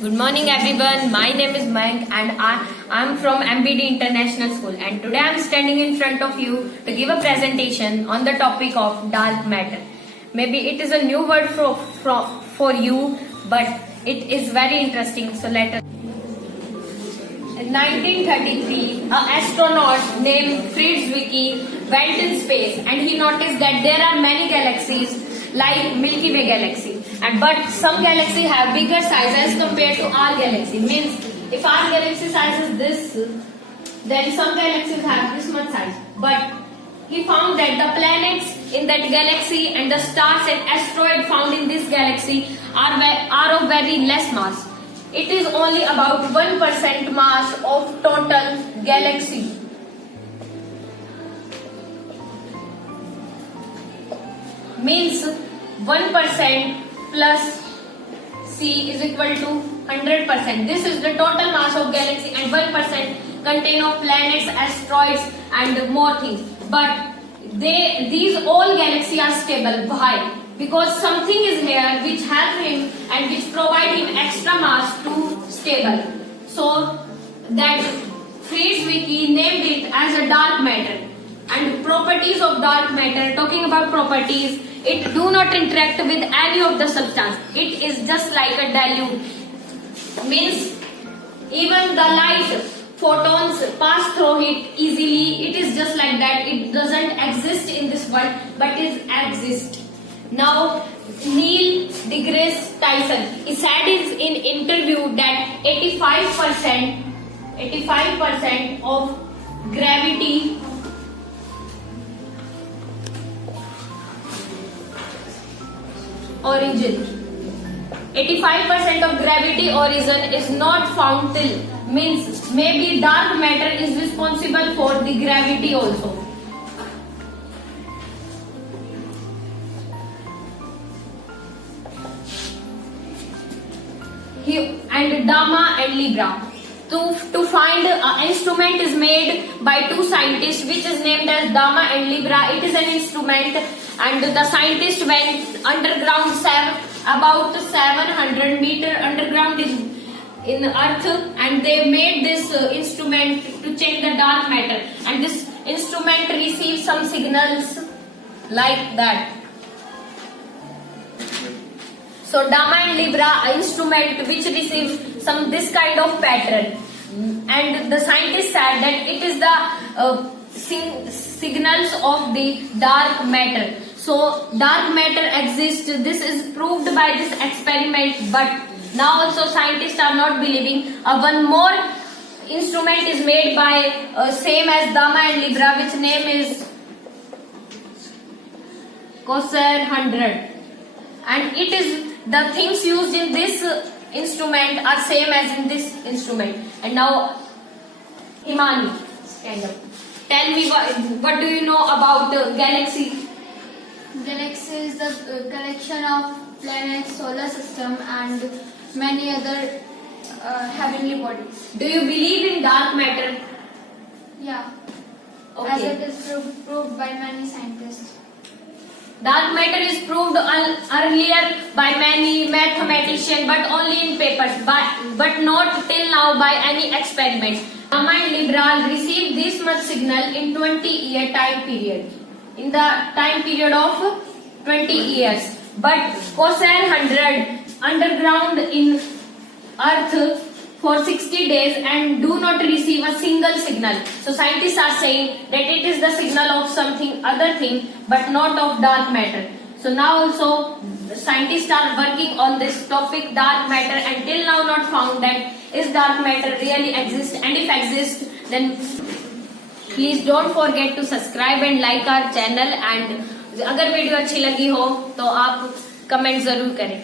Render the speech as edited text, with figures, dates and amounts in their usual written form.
Good morning everyone. My name is Mayank and I'm from MBD International School, and today I'm standing in front of you to give a presentation on the topic of dark matter. Maybe it is a new word for you, but it is very interesting. So let us. In 1933, an astronaut named Fritz Zwicky went in space and he noticed that there are many galaxies like Milky Way galaxy, but some galaxies have bigger size as compared to our galaxy. Means if our galaxy size is this, then some galaxies have this much size. But he found that the planets in that galaxy and the stars and asteroids found in this galaxy are of very less mass. It is only about 1% mass of total galaxy. Means 1% plus C is equal to 100%. This is the total mass of galaxy, and 1% contain of planets, asteroids and more things. But these all galaxies are stable. Why? Because something is here which help him and which provide him extra mass to stable. So that Fritz Zwicky named it as a dark matter. And properties of dark matter, talking about properties, it do not interact with any of the substance. It is just like a dilute. Means even the light photons pass through it easily. It is just like that. It doesn't exist in this world, but it exists. Now Neil deGrasse Tyson, he said in interview that 85% of gravity origin. 85% of gravity origin is not found till. Means maybe dark matter is responsible for the gravity also. And Dama and Libra. To find an instrument is made by two scientists which is named as Dama and Libra. It is an instrument, and the scientists went underground about 700 meter underground in earth, and they made this instrument to check the dark matter, and this instrument receives some signals like that. So Dama and Libra instrument which receives some this kind of pattern, and the scientists said that it is the signals of the dark matter. So dark matter exists. This is proved by this experiment, but now also scientists are not believing. One more instrument is made by same as Dama and Libra, which name is Corsair 100, and it is the things used in this instrument are same as in this instrument. And now Himani, stand up. Tell me what do you know about galaxy? Galaxy is the collection of planets, solar system and many other heavenly bodies. Do you believe in dark matter? Yeah. Okay. As it is proved by many scientists. Dark matter is proved earlier by many mathematicians, but only in papers, but not till now by any experiment. Dama and Libra received this much signal in 20-year time period. In the time period of 20 years. But Corsair 100 underground in earth for 60 days and do not receive a single signal. So scientists are saying that it is the signal of something other thing, but not of dark matter. So now also scientists are working on this topic, dark matter, and till now not found that is dark matter really exists, and if exists then please don't forget to subscribe and like our channel, and अगर video अच्छी लगी हो तो आप comment जरूर करें।